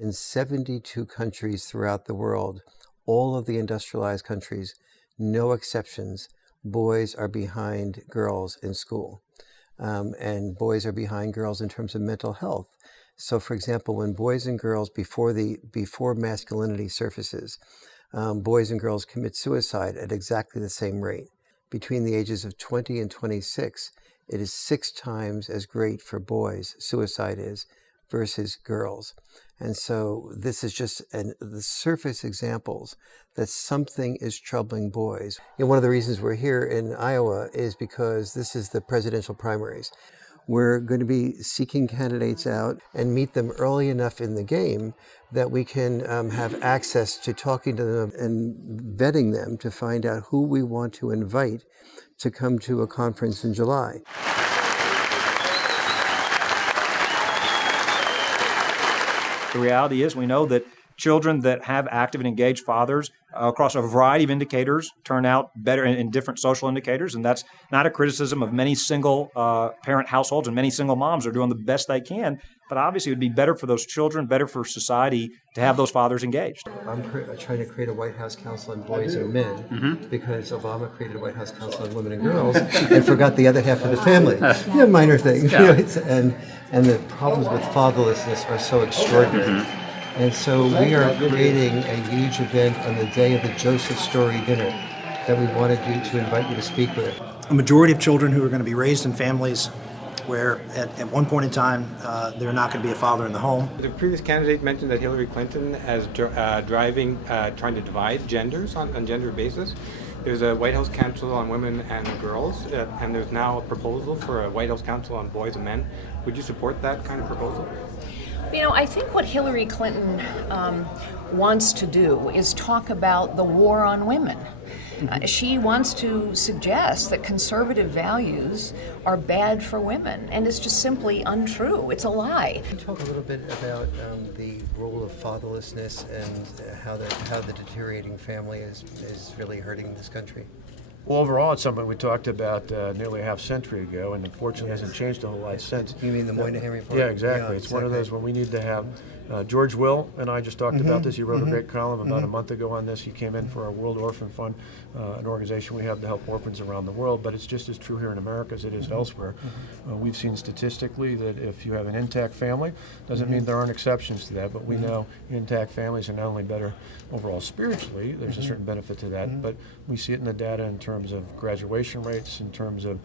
In 72 countries throughout the world, all of the industrialized countries, no exceptions, boys are behind girls in school. And boys are behind girls in terms of mental health. So for example, when boys and girls, before masculinity surfaces, boys and girls commit suicide at exactly the same rate. Between the ages of 20 and 26, it is 6 times as great for boys, suicide is, versus girls. And so this is just the surface examples that something is troubling boys. And one of the reasons we're here in Iowa is because this is the presidential primaries. We're going to be seeking candidates out and meet them early enough in the game that we can have access to talking to them and vetting them to find out who we want to invite to come to a conference in July. The reality is we know that children that have active and engaged fathers across a variety of indicators turn out better in different social indicators, and that's not a criticism of many single parent households, and many single moms are doing the best they can, but obviously it would be better for those children, better for society to have those fathers engaged. I'm trying to create a White House Council on Boys and Men because Obama created a White House Council on Women and Girls and forgot the other half of the family. Minor things. And the problems with fatherlessness are so extraordinary. And so we are creating a huge event on the day of the Joseph Story dinner that we wanted you to invite you to speak with. A majority of children who are going to be raised in families where at one point in time they're not going to be a father in the home. The previous candidate mentioned that Hillary Clinton as trying to divide genders on gender basis. There's a White House Council on Women and Girls, and there's now a proposal for a White House Council on Boys and Men. Would you support that kind of proposal? You know, I think what Hillary Clinton wants to do is talk about the war on women. She wants to suggest that conservative values are bad for women, and it's just simply untrue. It's a lie. Can you talk a little bit about the role of fatherlessness and how the deteriorating family is really hurting this country? Well, overall, it's something we talked about nearly a half century ago, and unfortunately hasn't changed a whole lot since. You mean the Moynihan Report? Yeah, exactly. It's one of those when we need to have. George Will and I just talked about this. He wrote a great column about a month ago on this. He came in for our World Orphan Fund, an organization we have to help orphans around the world, but it's just as true here in America as it is elsewhere. We've seen statistically that if you have an intact family, doesn't mean there aren't exceptions to that, but we know intact families are not only better overall spiritually, there's a certain benefit to that, but we see it in the data in terms of graduation rates, in terms of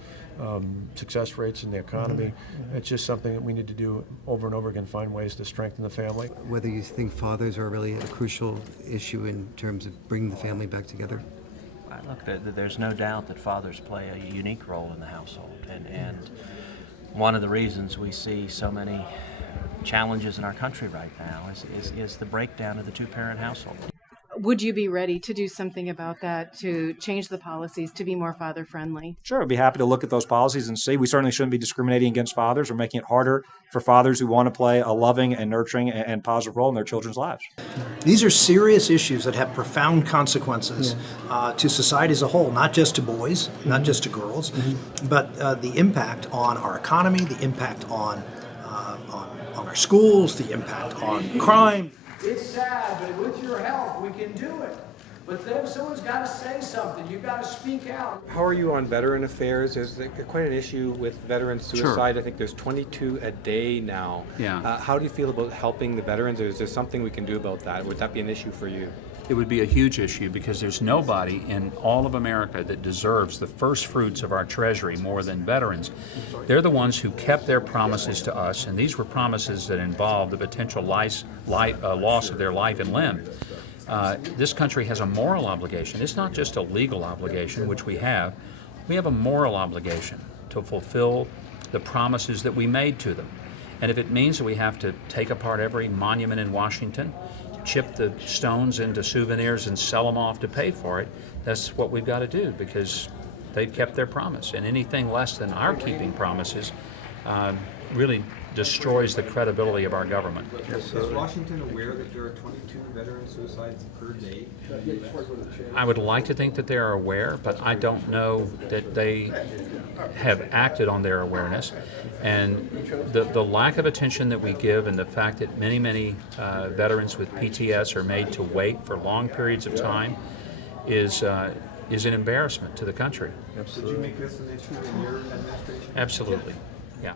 success rates in the economy. It's just something that we need to do over and over again, find ways to strengthen the family. Whether you think fathers are really a crucial issue in terms of bringing the family back together? Look, there's no doubt that fathers play a unique role in the household, and one of the reasons we see so many challenges in our country right now is the breakdown of the two-parent household. Would you be ready to do something about that, to change the policies to be more father-friendly? Sure, I'd be happy to look at those policies and see. We certainly shouldn't be discriminating against fathers or making it harder for fathers who want to play a loving and nurturing and positive role in their children's lives. These are serious issues that have profound consequences to society as a whole, not just to boys, not just to girls, but the impact on our economy, the impact on our schools, the impact on crime. It's sad, but with your help, we can do it. But then someone's got to say something. You've got to speak out. How are you on veteran affairs? There's quite an issue with veteran suicide. Sure. I think there's 22 a day now. Yeah. How do you feel about helping the veterans, or is there something we can do about that? Would that be an issue for you? It would be a huge issue because there's nobody in all of America that deserves the first fruits of our treasury more than veterans. They're the ones who kept their promises to us, and these were promises that involved the potential loss of their life and limb. This country has a moral obligation. It's not just a legal obligation, which we have. We have a moral obligation to fulfill the promises that we made to them. And if it means that we have to take apart every monument in Washington, chip the stones into souvenirs and sell them off to pay for it, that's what we've got to do because they've kept their promise. And anything less than our keeping promises, really destroys the credibility of our government. Is Washington aware that there are 22 veteran suicides per day? I would like to think that they are aware, but I don't know that they have acted on their awareness. And the lack of attention that we give, and the fact that many veterans with PTS are made to wait for long periods of time is an embarrassment to the country. Did you make this an issue in your administration? Absolutely, yeah.